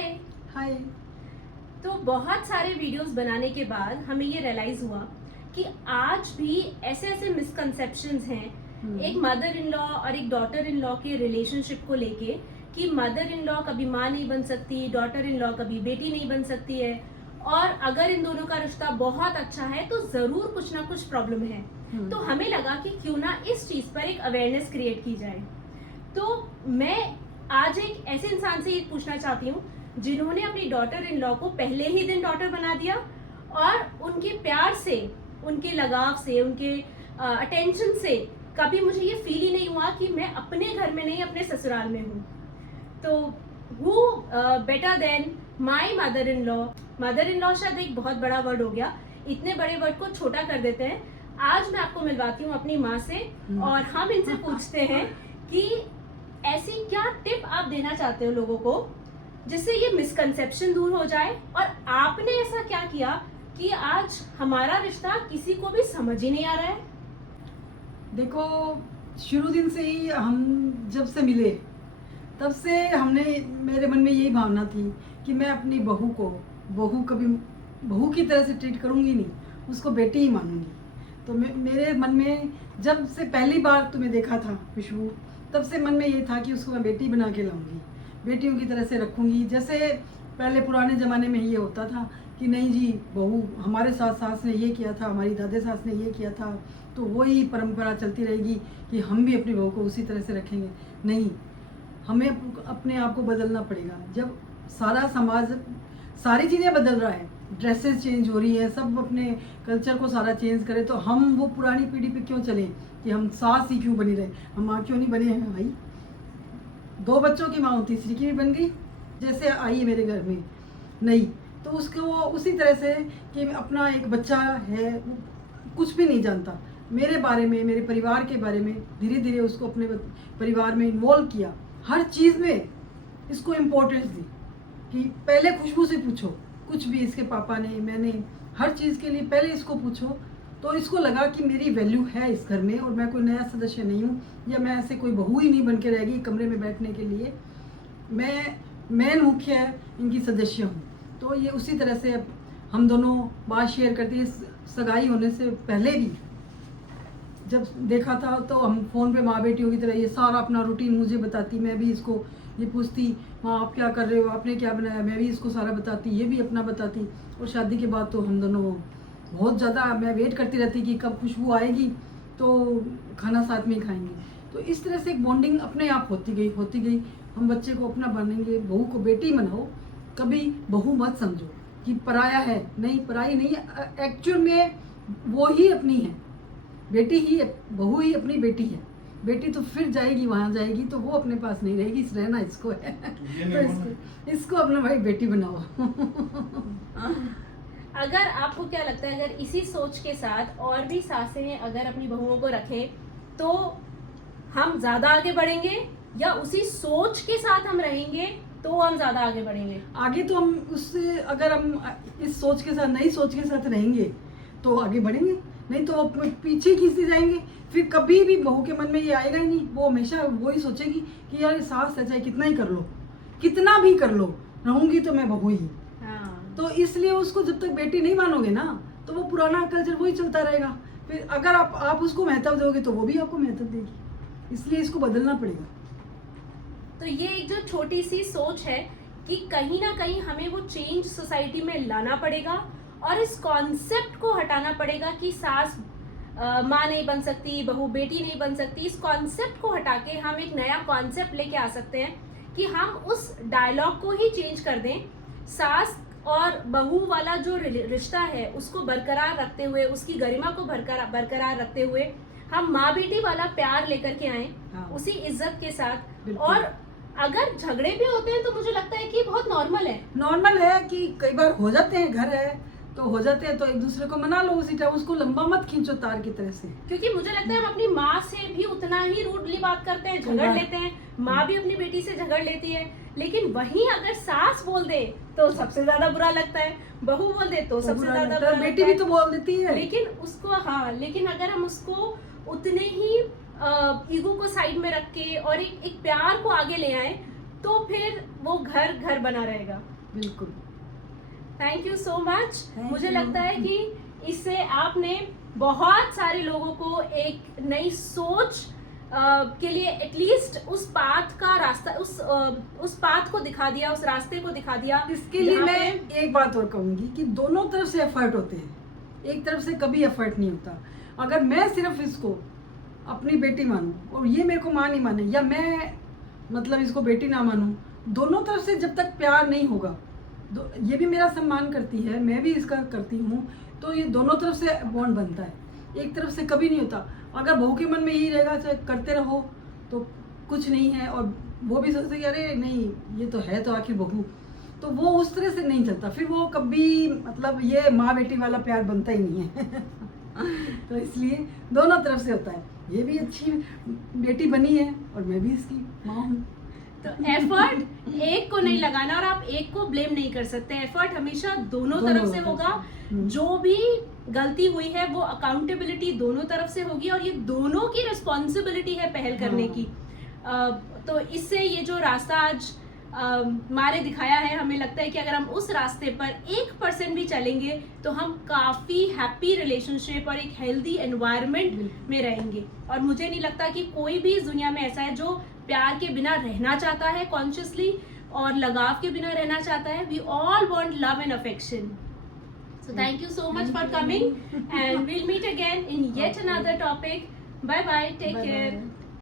हाय। हाय। तो बहुत सारे वीडियोस बनाने के बाद हमें ये रियलाइज हुआ कि आज भी ऐसे ऐसे मिसकंसेप्शंस हैं एक मदर इन लॉ और एक डॉटर इन लॉ के रिलेशनशिप को लेके कि मदर इन लॉ कभी माँ नहीं बन सकती, डॉटर इन लॉ कभी बेटी नहीं बन सकती है, और अगर इन दोनों का रिश्ता बहुत अच्छा है तो जरूर कुछ ना कुछ प्रॉब्लम है। तो हमें लगा कि क्यों ना इस चीज पर एक अवेयरनेस क्रिएट की जाए। तो मैं आज एक ऐसे इंसान से ये पूछना चाहती हूँ जिन्होंने अपनी डॉटर इन लॉ को पहले ही दिन डॉटर बना दिया, और उनके प्यार से, उनके लगाव से, उनके अटेंशन से कभी मुझे ये फील ही नहीं हुआ कि मैं अपने घर में नहीं अपने ससुराल में हूँ। तो who better than my mother in law. Mother in law शायद एक बहुत बड़ा वर्ड हो गया, इतने बड़े वर्ड को छोटा कर देते हैं। आज मैं आपको मिलवाती हूँ अपनी माँ से और हम इनसे पूछते हैं कि ऐसी क्या टिप आप देना चाहते हो लोगों को जिससे ये मिसकंसेप्शन दूर हो जाए, और आपने ऐसा क्या किया कि आज हमारा रिश्ता किसी को भी समझ ही नहीं आ रहा है। देखो, शुरू दिन से ही हम जब से मिले तब से मेरे मन में यही भावना थी कि मैं अपनी बहू कभी बहू की तरह से ट्रीट करूंगी नहीं, उसको बेटी ही मानूंगी। तो मेरे मन में जब से पहली बार तुम्हें देखा था खुशबू, तब से मन में ये था कि उसको मैं बेटी बना के लाऊंगी, बेटियों की तरह से रखूंगी। जैसे पहले पुराने ज़माने में ये होता था कि नहीं जी, बहू हमारे सास ने ये किया था, हमारी दादे सास ने ये किया था, तो वही परंपरा चलती रहेगी कि हम भी अपनी बहू को उसी तरह से रखेंगे। नहीं, हमें अपने आप को बदलना पड़ेगा। जब सारा समाज, सारी चीज़ें बदल रहा है, ड्रेसेस चेंज हो रही है, सब अपने कल्चर को सारा चेंज करें, तो हम वो पुरानी पीढ़ी पे क्यों चलें कि हम सास ही क्यों बनी रहे? हम माँ क्यों नहीं बने हैं भाई? 2 बच्चों की माँ हूँ, तीसरी की भी बन गई। जैसे आई है मेरे घर में, नहीं तो उसको उसी तरह से कि अपना एक बच्चा है, कुछ भी नहीं जानता मेरे बारे में, मेरे परिवार के बारे में, धीरे धीरे उसको अपने परिवार में इन्वॉल्व किया, हर चीज़ में इसको इम्पोर्टेंस दी कि पहले खुशबू से पूछो, कुछ भी इसके पापा ने, मैंने, हर चीज़ के लिए पहले इसको पूछो। तो इसको लगा कि मेरी वैल्यू है इस घर में और मैं कोई नया सदस्य नहीं हूँ, या मैं ऐसे कोई बहू ही नहीं बन के रहेगी कमरे में बैठने के लिए। मैं मेन मुख्य है, इनकी सदस्य हूँ। तो ये उसी तरह से हम दोनों बात शेयर करते हैं। सगाई होने से पहले भी जब देखा था तो हम फ़ोन पे माँ बेटियों की तरह ये सारा अपना रूटीन मुझे बताती, मैं भी इसको ये पूछती, माँ आप क्या कर रहे हो, आपने क्या बनाया, मैं भी इसको सारा बताती, ये भी अपना बताती। और शादी के बाद तो हम दोनों बहुत ज़्यादा, मैं वेट करती रहती कि कब खुशबू आएगी तो खाना साथ में ही खाएंगे। तो इस तरह से एक बॉन्डिंग अपने आप होती गई। हम बच्चे को अपना बनेंगे, बहू को बेटी बनाओ, कभी बहू मत समझो कि पराया है, नहीं पराई नहीं, एक्चुअल में वो ही अपनी है, बेटी ही, बहू ही अपनी बेटी है। बेटी तो फिर जाएगी, वहाँ जाएगी तो वो अपने पास नहीं रहेगी, रहना इसको है। तो इसको अपना भाई बेटी बनाओ। अगर आपको क्या लगता है, अगर इसी सोच के साथ और भी सासें अगर अपनी बहुओं को रखें तो हम ज्यादा आगे बढ़ेंगे, या उसी सोच के साथ हम रहेंगे तो हम ज्यादा आगे बढ़ेंगे? आगे तो हम उससे, अगर हम इस सोच के साथ, नई सोच के साथ रहेंगे तो आगे बढ़ेंगे, नहीं तो पीछे खींचते जाएंगे। फिर कभी भी बहू के मन में ये आएगा ही नहीं, वो हमेशा वो ही सोचेगी कि यार सास है, चाहे कितना ही कर लो, कितना भी कर लो, रहूंगी तो मैं बहू ही। तो इसलिए उसको जब तक बेटी नहीं मानोगे ना, तो वो पुराना कल्चर वही चलता रहेगा। फिर अगर आप उसको महत्व दोगे तो वो भी आपको महत्व देगी, इसलिए इसको बदलना पड़ेगा। तो ये एक जो छोटी सी सोच है कि कहीं ना कहीं हमें वो चेंज सोसाइटी में लाना पड़ेगा, और इस कॉन्सेप्ट को हटाना पड़ेगा कि सास माँ नहीं बन सकती, बहू बेटी नहीं बन सकती। इस कॉन्सेप्ट को हटा के हम एक नया कॉन्सेप्ट लेके आ सकते हैं कि हम उस डायलॉग को ही चेंज कर दें। सास और बहू वाला जो रिश्ता है उसको बरकरार रखते हुए, उसकी गरिमा को बरकरार रखते हुए हम माँ बेटी वाला प्यार लेकर के आए, उसी इज्जत के साथ। और अगर झगड़े भी होते हैं तो मुझे लगता है कि बहुत नॉर्मल है कि कई बार हो जाते हैं, घर है तो हो जाते हैं, तो एक दूसरे को मना लो उसी टाइम, उसको लंबा मत खींचो तार की तरह से। क्योंकि मुझे लगता है हम अपनी माँ से भी उतना ही रूडली बात करते हैं, झगड़ लेते हैं, माँ भी अपनी बेटी से झगड़ लेती है, लेकिन वहीं अगर सास बोल दे तो सबसे ज्यादा बुरा लगता है, बहू बोल दे तो सबसे ज्यादा बुरा, बेटी भी तो बोल देती है। लेकिन उसको लेकिन अगर हम उसको उतने ही ईगो को साइड में रख के और एक प्यार को आगे ले आए तो फिर वो घर घर बना रहेगा। बिल्कुल। Thank you so much. Thank मुझे you. लगता है कि इससे आपने बहुत सारे लोगों को एक नई सोच के लिए एटलीस्ट उस पाथ का रास्ता, उस पाथ को दिखा दिया, उस रास्ते को दिखा दिया। इसके लिए जहाँ मैं पे एक बात और कहूंगी कि दोनों तरफ से एफर्ट होते हैं, एक तरफ से कभी एफर्ट नहीं होता। अगर मैं सिर्फ इसको अपनी बेटी मानूं और ये मेरे को माँ नहीं माने, या मैं मतलब इसको बेटी ना मानूं, दोनों तरफ से जब तक प्यार नहीं होगा, ये भी मेरा सम्मान करती है, मैं भी इसका करती हूँ, तो ये दोनों तरफ से बॉन्ड बनता है, एक तरफ से कभी नहीं होता। अगर बहू के मन में यही रहेगा चाहे करते रहो तो कुछ नहीं है, और वो भी सोचते कि अरे नहीं ये तो है तो आखिर बहू, तो वो उस तरह से नहीं चलता, फिर वो कभी मतलब ये माँ बेटी वाला प्यार बनता ही नहीं है। तो इसलिए दोनों तरफ से होता है, ये भी अच्छी बेटी बनी है और मैं भी इसकी माँ हूँ। तो एफर्ट एक को नहीं लगाना और आप एक को ब्लेम नहीं कर सकते, एफर्ट हमेशा दोनों तरफ से होगा। जो भी गलती हुई है वो अकाउंटेबिलिटी दोनों तरफ से होगी, और ये दोनों की रिस्पॉन्सिबिलिटी है पहल करने की। तो इससे ये जो रास्ता आज माँ ने दिखाया है, हमें लगता है कि अगर हम उस रास्ते पर 1% भी चलेंगे तो हम काफ़ी हैप्पी रिलेशनशिप और एक हेल्दी एनवायरनमेंट में रहेंगे। और मुझे नहीं लगता कि कोई भी इस दुनिया में ऐसा है जो प्यार के बिना रहना चाहता है कॉन्शियसली, और लगाव के बिना रहना चाहता है। We all want love and affection. So thank you so much for coming, and we'll meet again in yet another topic. Bye bye, take care.